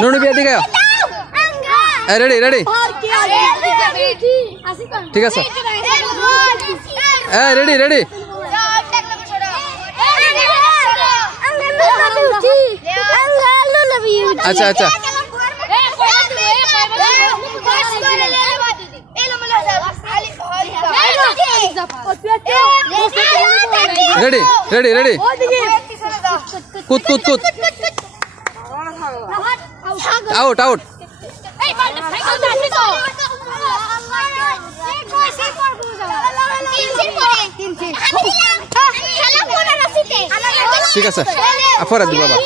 নুনু বিয়ে দিকে রেডি রেডি ঠিক আছে রেডি রেডি আচ্ছা আচ্ছা রেডি রেডি রেডি কুত কুত কুত আউট আউট ঠিক আছে পরে দিব বাবা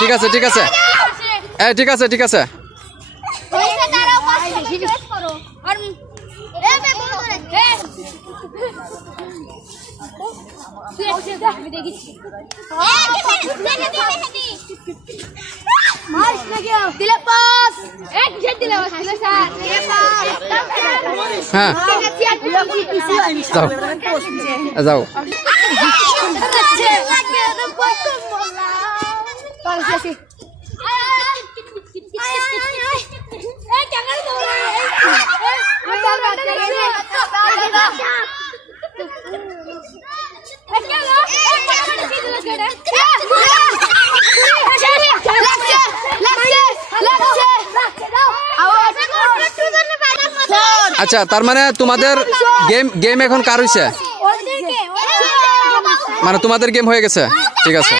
ঠিক আছে ঠিক আছে ঠিক আছে ঠিক আছে হ্যাঁ যাও যাও আচ্ছা তার মানে তোমাদের গেম এখন কার হইছে মানে তোমাদের গেম হয়ে গেছে ঠিক আছে